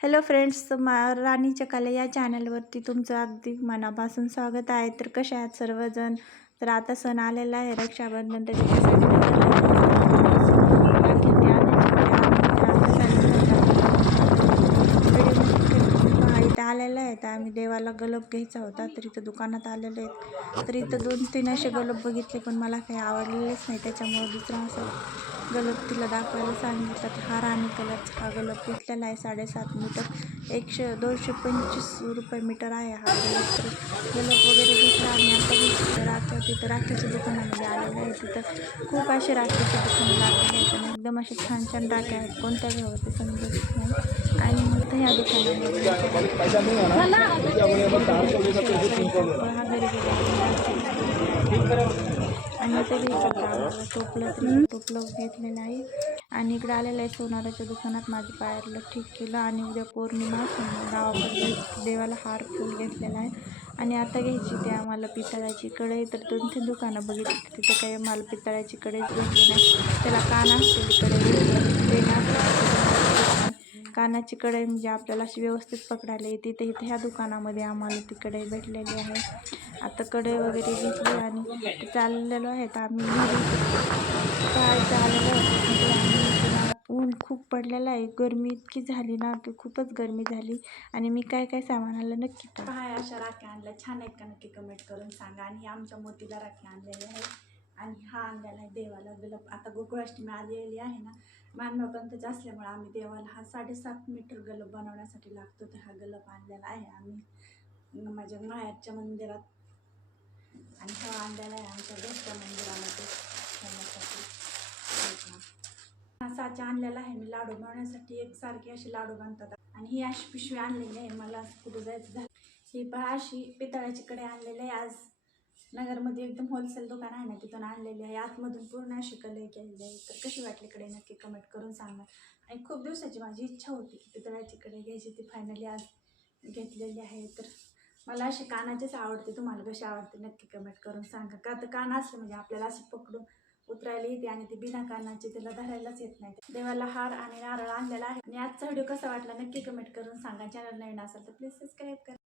Hello friends मा राणीच्या कला या चॅनलवरती तुमचं अगदी मनापासून स्वागत आहे. तर कसे आहात सर्वजण? तर आता सण आलेला आहे रक्षाबंधन तर त्याच्यासाठी राखी ते आणायची. इथं आलेलं तर आम्ही देवाला गलब घ्यायचा होता तर इथं दुकानात आलेले आहेत. तर इथं दोन तीन असे गलब बघितले पण मला काही आवडलेलेच नाही. त्याच्यामुळे दुसरा असं गलब तिला दाखवायला सांगितलं तर हा राणी कलरचा हा गलब घेतलेला आहे साडेसात मीटर एकशे दोनशे पंचवीस रुपये मीटर आहे हा गलब गलब वगैरे घेतला आणि आता तिथं राख्या तिथं राखीच्या दुकानामध्ये आलेलं आहे तिथं खूप असे राखीचे दुकानं लागलेले आहेत आणि एकदम असे छान छान राख्या आहेत. कोणत्या घ्यावं ते समजत नाही. आणि मग ह्या दुकानामध्ये आणि ते टोपलं टोपलं घेतलेलं आहे आणि इकडे आलेलं आहे सोनाराच्या दुकानात. माझ्या पायाला ठीक केलं आणि उद्या पौर्णिमा गावाकडे देवाला हार फूल घेतलेला आहे. आणि आता घ्यायची ते आम्हाला पितळाची कढई. तर दोन तीन दुकानं बघितली. तिथं काही आम्हाला पितळाची कढईच भेटली नाही. त्याला कान असते कढई कानाची कढई म्हणजे आपल्याला अशी व्यवस्थित पकडायला येते. ते इथे ह्या दुकानामध्ये आम्हाला ती कढई भेटलेली आहे. आता कढई वगैरे घेतली आणि चाललेलो आहेत आम्ही काय चाललेलो आहे. म्हणजे ऊन खूप पडलेलं आहे. गरमी इतकी झाली ना की खूपच गरमी झाली. आणि मी काय काय सामान आणलं नक्की काय अशा राख्या आणल्या. छान आहेत का नक्की कमेंट करून सांगा. आणि आमच्या मोतीला राख्या आणलेल्या आहेत. आणि हा आणलेला आहे देवाला. गलप आता गोकुळाष्टमी आलेली आहे ना मानवपंथच असल्यामुळे आम्ही देवाला हा साडेसात मीटर गलप बनवण्यासाठी लागतो. तर हा गलप आणलेला आहे आम्ही माझ्या माहेरच्या मंदिरात. आणि हा आणलेला आहे आमच्या घरच्या मंदिरामध्ये ठेवण्यासाठी. हा साचा आणलेला आहे. मी लाडू बनवण्यासाठी एकसारखी अशी लाडू बनतात. आणि ही अशी पिशवी आणलेली आहे. मला कुठं जायचं झालं. ही पहा अशी पितळाची कडे आणलेली आहे. आज नगरमध्ये एकदम होलसेल दुकान आहे ना तिथून आणलेली आहे. आतमधून पूर्ण अशी कलई केलेली आहे. तर कशी वाटली कडे नक्की कमेंट करून सांगा. आणि खूप दिवसाची माझी इच्छा होती की तिथं कडे घ्यायची. ती फायनली आज घेतलेली आहे. तर मला अशी कानाचेच आवडते. तुम्हाला कशी आवडते? नक्की कमेंट करून सांगा. का तर कान असले म्हणजे आपल्याला असं पकडून उतरायला येते आणि ती बिना कानाची त्याला धरायलाच येत नाही. देवाला हार आणि नारळ आणलेला आहे. आणि आजचा व्हिडिओ कसा वाटला? नक्की कमेंट करून सांगा. चॅनल नवीन असेल तर प्लीज सबस्क्राईब करा.